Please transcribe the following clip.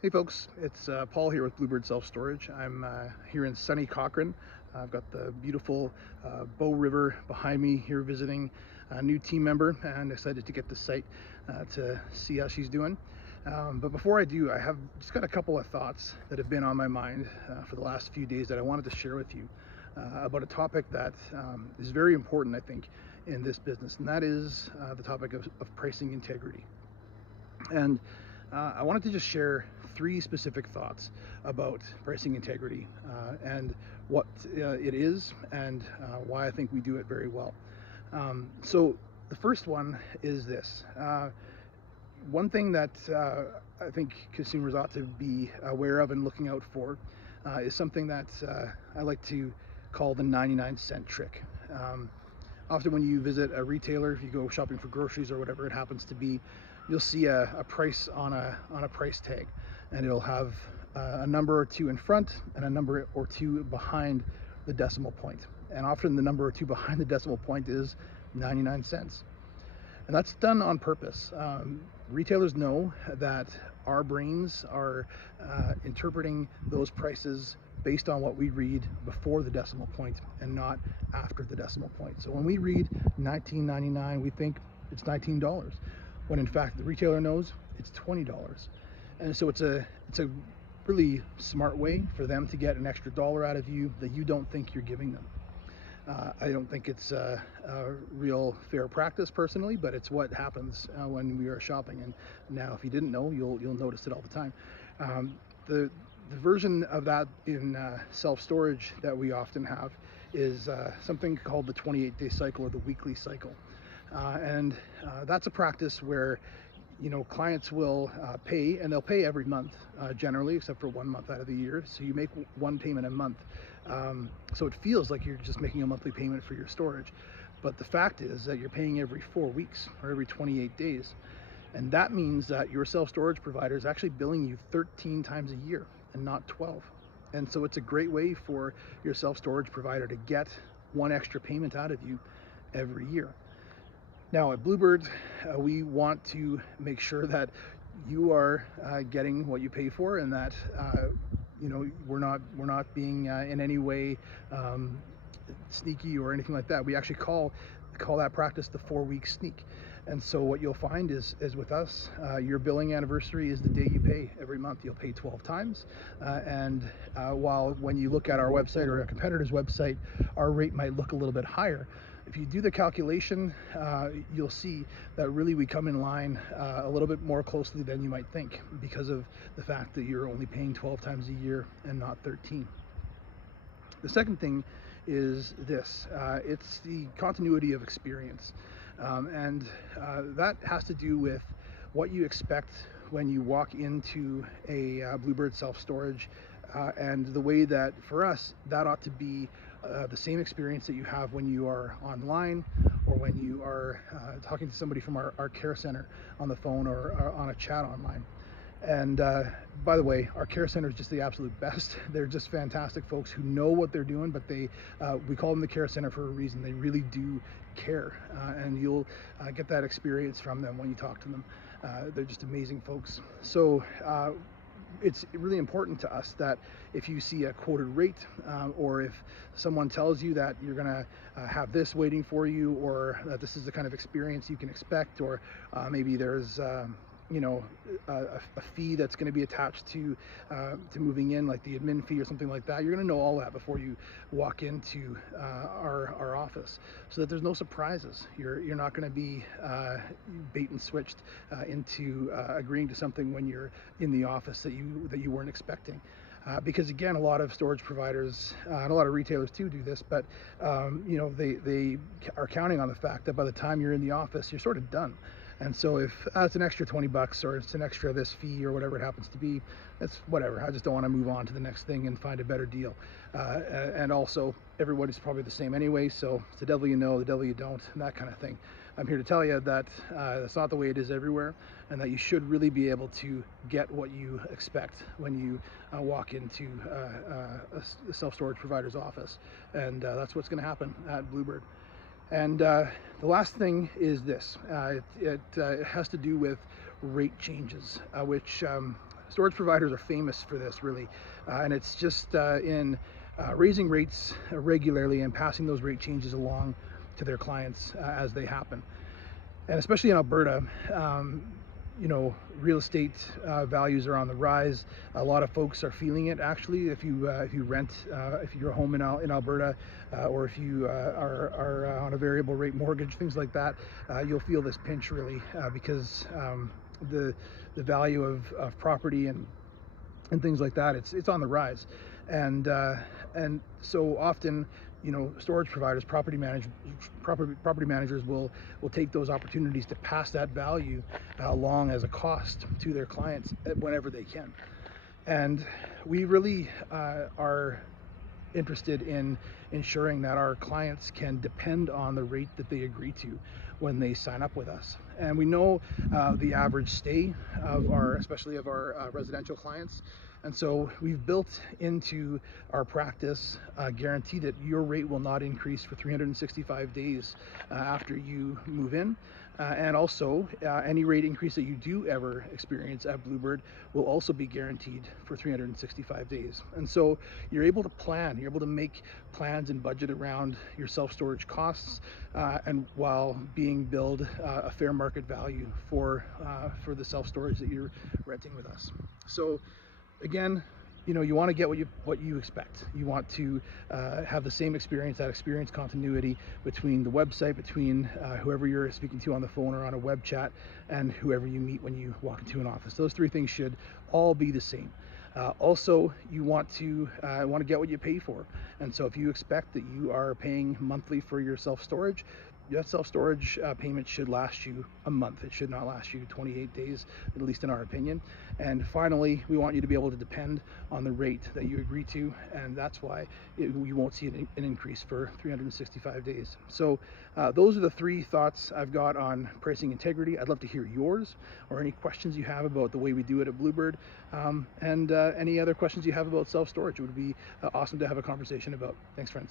Hey folks, it's Paul here with Bluebird Self Storage. I'm here in sunny Cochrane. I've got the beautiful Bow River behind me here visiting a new team member and excited to get the site to see how she's doing. But before I do, I have just got a couple of thoughts that have been on my mind for the last few days that I wanted to share with you about a topic that is very important, I think, in this business, and that is the topic of pricing integrity. And I wanted to just share three specific thoughts about pricing integrity and what it is and why I think we do it very well. So the first one is this. One thing that I think consumers ought to be aware of and looking out for is something that I like to call the 99-cent trick. Often when you visit a retailer, if you go shopping for groceries or whatever it happens to be, you'll see a price on a price tag, and it'll have a number or two in front and a number or two behind the decimal point. And often the number or two behind the decimal point is 99 cents. And that's done on purpose. Retailers know that our brains are interpreting those prices based on what we read before the decimal point and not after the decimal point. So when we read $19.99, we think it's $19, when in fact the retailer knows it's $20. And so it's a really smart way for them to get an extra dollar out of you that you don't think you're giving them. I don't think it's a real fair practice personally, but it's what happens when we are shopping. And now, if you didn't know, you'll notice it all the time. The version of that in self-storage that we often have is something called the 28-day cycle or the weekly cycle. And that's a practice where clients will pay, and they'll pay every month generally, except for 1 month out of the year. So you make one payment a month. So it feels like you're just making a monthly payment for your storage. But the fact is that you're paying every 4 weeks or every 28 days. And that means that your self-storage provider is actually billing you 13 times a year and not 12. And so it's a great way for your self-storage provider to get one extra payment out of you every year. Now at Bluebird, we want to make sure that you are getting what you pay for, and that we're not being in any way sneaky or anything like that. We actually call that practice the 4-week sneak. And so what you'll find is with us, your billing anniversary is the day you pay every month. You'll pay 12 times. And while when you look at our website or a competitor's website, our rate might look a little bit higher, if you do the calculation, you'll see that really we come in line a little bit more closely than you might think, because of the fact that you're only paying 12 times a year and not 13. The second thing is this. It's the continuity of experience. And that has to do with what you expect when you walk into a Bluebird self-storage, and the way that, for us, that ought to be the same experience that you have when you are online, or when you are talking to somebody from our care center on the phone, or on a chat online. And by the way, our care center is just the absolute best. They're just fantastic folks who know what they're doing, but we call them the care center for a reason. They really do care, and you'll get that experience from them when you talk to them. They're just amazing folks. So it's really important to us that if you see a quoted rate, or if someone tells you that you're going to have this waiting for you, or that this is the kind of experience you can expect, or maybe there's a fee that's going to be attached to moving in, like the admin fee or something like that, you're going to know all that before you walk into our office, so that there's no surprises. You're not going to be bait and switched into agreeing to something when you're in the office that you weren't expecting. Because again, a lot of storage providers and a lot of retailers too do this, but they are counting on the fact that by the time you're in the office, you're sort of done. And so if it's an extra $20 or it's an extra this fee or whatever it happens to be, it's whatever. I just don't want to move on to the next thing and find a better deal. And also, everybody's probably the same anyway, so it's the devil you know, the devil you don't, and that kind of thing. I'm here to tell you that that's not the way it is everywhere, and that you should really be able to get what you expect when you walk into a self-storage provider's office. And that's what's going to happen at Bluebird. And the last thing is this. It has to do with rate changes, which storage providers are famous for this, really, and it's just in raising rates regularly and passing those rate changes along to their clients as they happen. And especially in Alberta, real estate values are on the rise. A lot of folks are feeling it. Actually, if you rent, if you're home in Alberta, or if you are on a variable rate mortgage, things like that, you'll feel this pinch really, because the value of property and things like that, it's on the rise, and so often, storage providers, property managers will take those opportunities to pass that value along as a cost to their clients whenever they can. And we really are interested in ensuring that our clients can depend on the rate that they agree to when they sign up with us. And we know the average stay of especially of our residential clients. And so we've built into our practice a guarantee that your rate will not increase for 365 days after you move in. And also, any rate increase that you do ever experience at Bluebird will also be guaranteed for 365 days. And so you're able to plan, you're able to make plans and budget around your self-storage costs, and while being billed a fair market value for the self-storage that you're renting with us. So again, you want to get what you expect. You want to have the same experience, that experience continuity between the website, between whoever you're speaking to on the phone or on a web chat, and whoever you meet when you walk into an office. Those three things should all be the same. Also, you want to get what you pay for. And so if you expect that you are paying monthly for your self-storage, that self-storage payment should last you a month. It should not last you 28 days, at least in our opinion. And finally, we want you to be able to depend on the rate that you agree to, and that's why you won't see an increase for 365 days. So those are the three thoughts I've got on pricing integrity. I'd love to hear yours, or any questions you have about the way we do it at Bluebird, and any other questions you have about self-storage. It would be awesome to have a conversation about. Thanks, friends.